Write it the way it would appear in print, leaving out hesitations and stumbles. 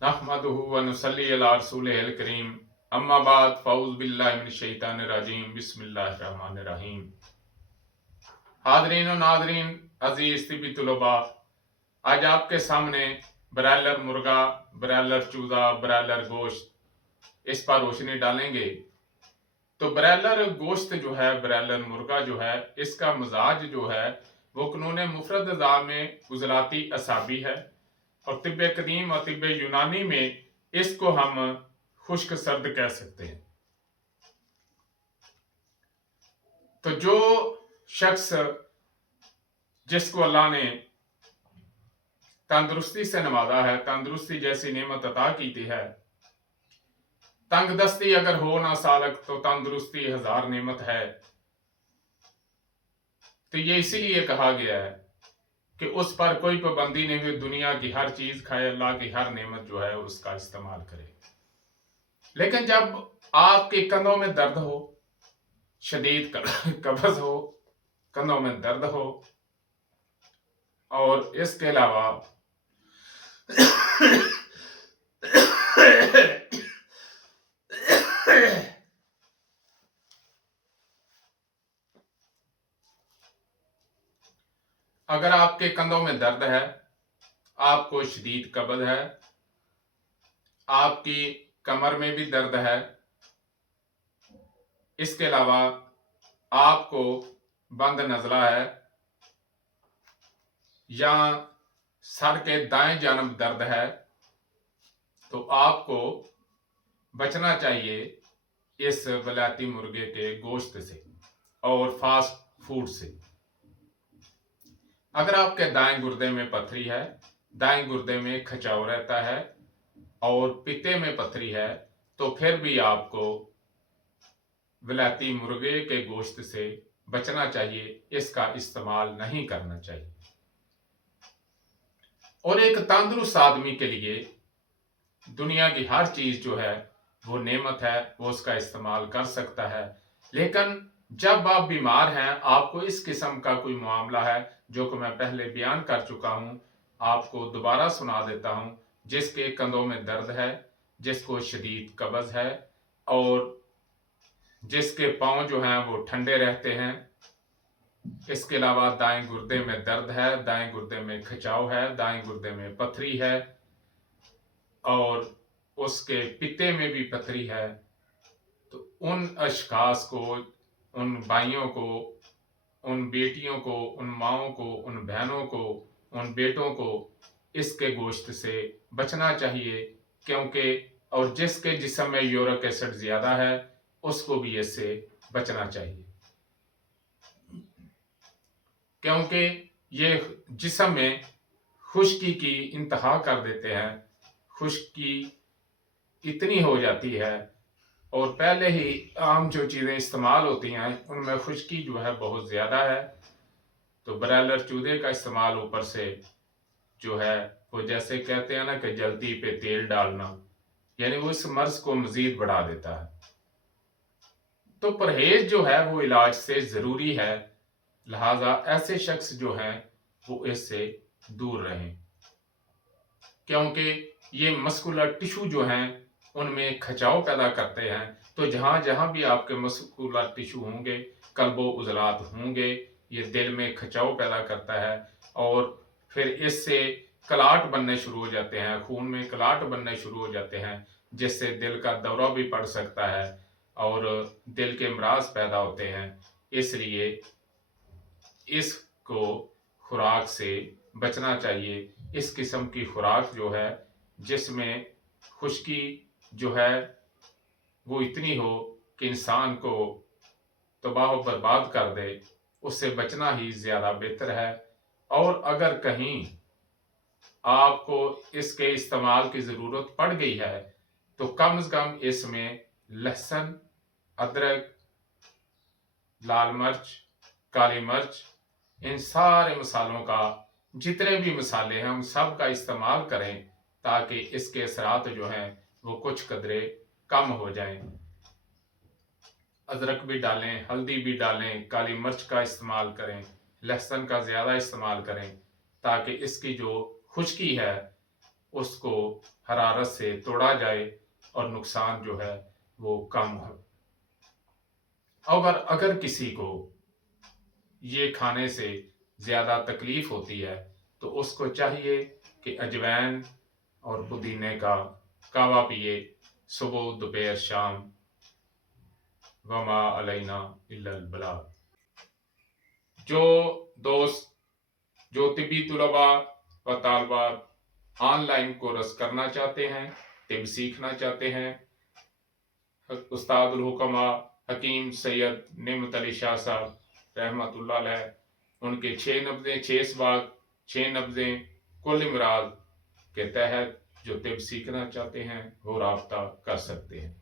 नहमदुहु व नुसल्ली अला रसूलिहिल करीम अम्मा बाद फ़ऊज़ु बिल्लाहि मिनश शैतानिर रजीम बिस्मिल्लाहिर रहमानिर रहीम। हाज़रीन व नाज़रीन अज़ीज़ तिबी तुलबा, आज आपके सामने ब्रायलर मुर्गा, ब्रायलर चूज़ा, ब्रायलर गोश्त इस पर रोशनी डालेंगे। तो ब्रायलर गोश्त जो है, ब्रायलर मुर्गा जो है, इसका मजाज जो है वो कानून मुफरद अज़ा में उज़लाती असाबी है और तिब्ब कदीम और तिब्ब यूनानी में इसको हम खुश्क सर्द कह सकते हैं। तो जो शख्स जिसको अल्लाह ने तंदुरुस्ती से नवाजा है, तंदुरुस्ती जैसी नेमत अता की थी है, तंगदस्ती अगर हो ना सालक तो तंदुरुस्ती हजार नेमत है। तो ये इसीलिए कहा गया है कि उस पर कोई पाबंदी नहीं हुई, दुनिया की हर चीज खाए, अल्लाह की हर नेमत जो है उसका इस्तेमाल करे। लेकिन जब आपके कंधों में दर्द हो, शदीद कब्ज हो, कंधों में दर्द हो और इसके अलावा अगर आपके कंधों में दर्द है, आपको शदीद कब्ज है, आपकी कमर में भी दर्द है, इसके अलावा आपको बंद नज़ला है या सर के दाएं जानब दर्द है, तो आपको बचना चाहिए इस वलायती मुर्गे के गोश्त से और फास्ट फूड से। अगर आपके दाएं गुर्दे में पथरी है, दाएं गुर्दे में खिंचाव रहता है और पित्ते में पथरी है, तो फिर भी आपको वलायती मुर्गे के गोश्त से बचना चाहिए, इसका इस्तेमाल नहीं करना चाहिए। और एक तंदुरुस्त आदमी के लिए दुनिया की हर चीज जो है वो नेमत है, वो उसका इस्तेमाल कर सकता है। लेकिन जब आप बीमार हैं, आपको इस किस्म का कोई मामला है जो कि मैं पहले बयान कर चुका हूं, आपको दोबारा सुना देता हूं। जिसके कंधों में दर्द है, जिसको शदीद कब्ज है और जिसके पांव जो हैं वो ठंडे रहते हैं, इसके अलावा दाएं गुर्दे में दर्द है, दाएं गुर्दे में खिंचाव है, दाएं गुर्दे में पथरी है और उसके पित्ते में भी पथरी है, तो उन अशखास को, उन भाइयों को, उन बेटियों को, उन माओं को, उन बहनों को, उन बेटों को इसके गोश्त से बचना चाहिए। क्योंकि और जिसके जिस्म में यूरिक एसिड ज्यादा है उसको भी इससे बचना चाहिए, क्योंकि ये जिस्म में खुश्की की इंतहा कर देते हैं। खुश्की इतनी हो जाती है और पहले ही आम जो चीज़ें इस्तेमाल होती हैं उनमें खुश्की जो है बहुत ज़्यादा है, तो ब्रायलर चूजे का इस्तेमाल ऊपर से जो है वो जैसे कहते हैं ना कि जल्दी पे तेल डालना, यानी वो इस मर्ज को मजीद बढ़ा देता है। तो परहेज जो है वो इलाज से ज़रूरी है, लिहाजा ऐसे शख्स जो हैं वो इससे दूर रहें, क्योंकि ये मस्कुलर टिश्यू जो हैं उनमें खिंचाव पैदा करते हैं। तो जहाँ जहाँ भी आपके मस्कुलर टिश्यू होंगे, कल्बो उजलात होंगे, ये दिल में खिंचाव पैदा करता है और फिर इससे कलाट बनने शुरू हो जाते हैं, खून में कलाट बनने शुरू हो जाते हैं, जिससे दिल का दौरा भी पड़ सकता है और दिल के अमराज पैदा होते हैं। इसलिए इसको खुराक से बचना चाहिए। इस किस्म की खुराक जो है जिसमें खुश्की जो है वो इतनी हो कि इंसान को तबाह बर्बाद कर दे, उससे बचना ही ज़्यादा बेहतर है। और अगर कहीं आपको इसके इस्तेमाल की ज़रूरत पड़ गई है तो कम से कम इसमें लहसुन, अदरक, लाल मिर्च, काली मिर्च, इन सारे मसालों का, जितने भी मसाले हैं उन सब का इस्तेमाल करें ताकि इसके असरात जो हैं वो कुछ कदरे कम हो जाएं। अदरक भी डालें, हल्दी भी डालें, काली मिर्च का इस्तेमाल करें, लहसुन का ज़्यादा इस्तेमाल करें ताकि इसकी जो खुश्की है اس کو حرارت سے توڑا جائے اور نقصان جو ہے وہ کم ہو۔ اگر کسی کو یہ کھانے سے زیادہ تکلیف ہوتی ہے تو اس کو چاہیے کہ اجوائن اور پودینے کا کہوہ پیے صبح دوپہر شام، وما علینا الا البلاغ۔ جو دوست جو طبی طلباء و طالبات آن لائن کورس کرنا چاہتے ہیں، طب سیکھنا چاہتے ہیں، استاد الحکماء حکیم سید نعمت علی شاہ صاحب رحمۃ اللہ علیہ، ان کے 6 اسباق 6 نبضیں کل امراض کے تحت جو طب سیکھنا چاہتے ہیں وہ رابطہ کر سکتے ہیں۔